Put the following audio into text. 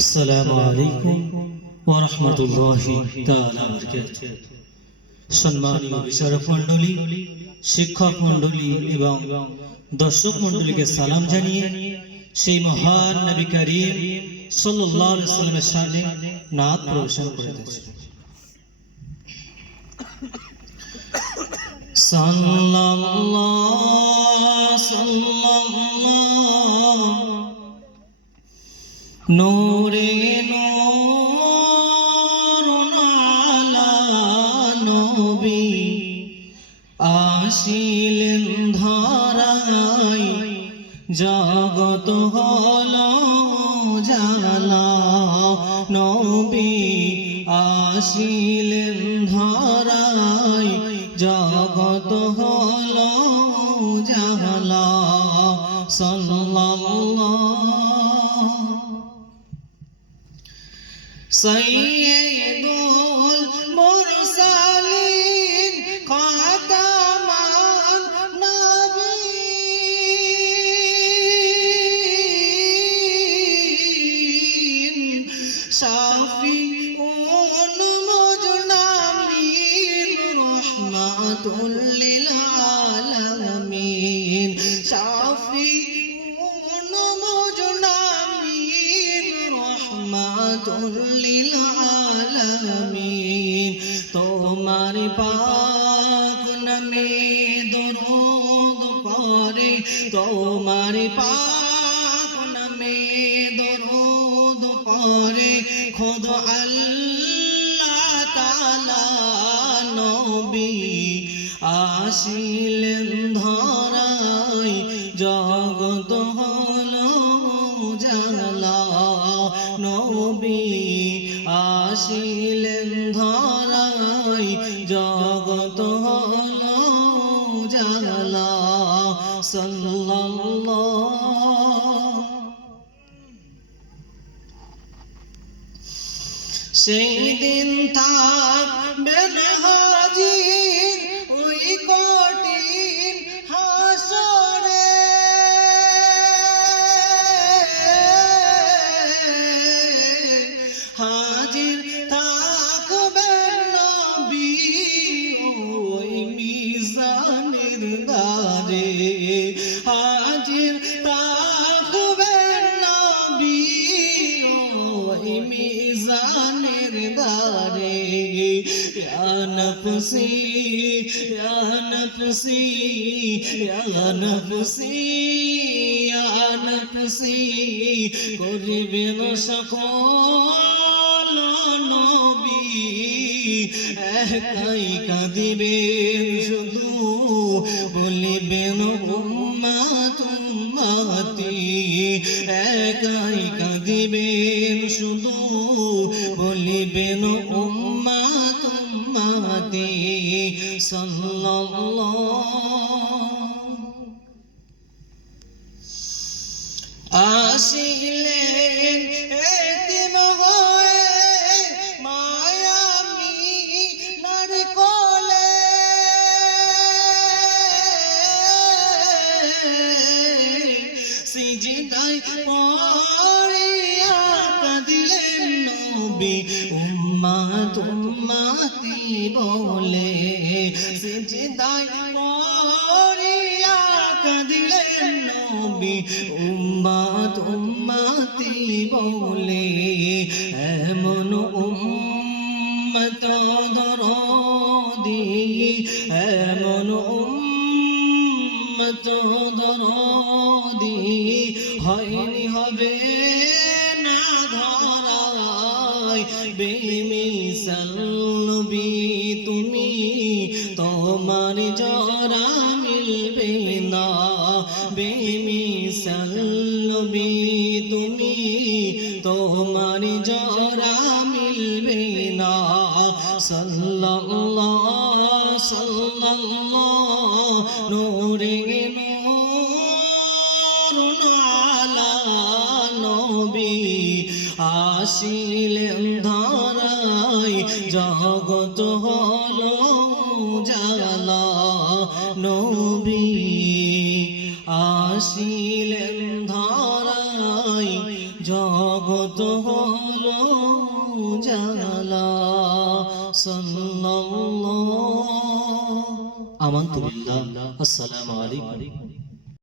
আসসালামু আলাইকুম ওয়া রাহমাতুল্লাহি তাআলা ওয়া বারাকাতুহু। সম্মানিত বিচারক মণ্ডলী, শিক্ষক মণ্ডলী এবং দর্শক মণ্ডলীকে সালাম জানিয়ে সেই মহান নবী করিম সাল্লাল্লাহু আলাইহি ওয়াসাল্লামের সামনে নাত প্রবেশন করে দিয়েছি। সাল্লাল্লাহু নূরে নূর আলা নবী আসিলেন ধরায়, জগত হলো জালা। নবী আসিলেন ধরায়, জগত হলো জালা। সাল্লাল্লাহু সাইয়্যিদুল মুরসালিন খাতামান নবীন, শাফিউল মুজনামিন, রাহমাতুল লিল আলামিন। শাফিউল মুজনামিন, রাহমাতুল লিল আলামিন। তোমার পাক নামে দরুদ পড়ে, তোমার পাক নামে দরুদ পড়ে খোদ আল্লাহ তাআলা। নবী আসিলেন ধরায়, জগত হলো জালা। নবী আসিলেন ধরায়, জগত হলো জালা। সাল্লাল্লাহু সেই দিন থাকবেন হাজির ওই কঠিন হাসরে, হাজির থাকবেন নবী ওই মিজানের দ্বারে। হাজির থাকবেন নবী ওই মিজানের দ্বারে। ইয়া নফসি ইয়া নফসি ইয়া নফসি ইয়া নফসি করিবেন সকল নবী, একাই কাঁদিবেন শুধু বলিবেন উম্মাত উম্মাতি। একাই কাঁদিবেন শুধু বলিবেন উম্মাত উম্মাতি। সাল্লাল্লাহু আসিলেন এতিম হয়ে মায়ামিনার কোলে, সিজদায় পড়িয়া কাঁদিলেন নবী উম্মাত উম্মাতি বলে। সিজদায় পড়িয়া কাঁদিলেন নবী উম্মাত উম্মাতি বলে। এমন উম্মত দরদি, এমন উম্মত দরদি হয়নি হবে না ধরায়। বেমিসাল নবী তুমি, তোমার জরা মিলবে না। বেমিসাল নবী তুমি, তোমার জরা মিলবে না। সাল্লাল্লাহু সাল্লাল্লাহু নূরে নূর আলা নবী আসিলেন ধরায়, জগত হলো জালা। নবী আসিলেন ধরায়, জগত হলো জালা সাল্লাল্লাহু আমানতু বিল্লাহ। আসসালামু আলাইকুম।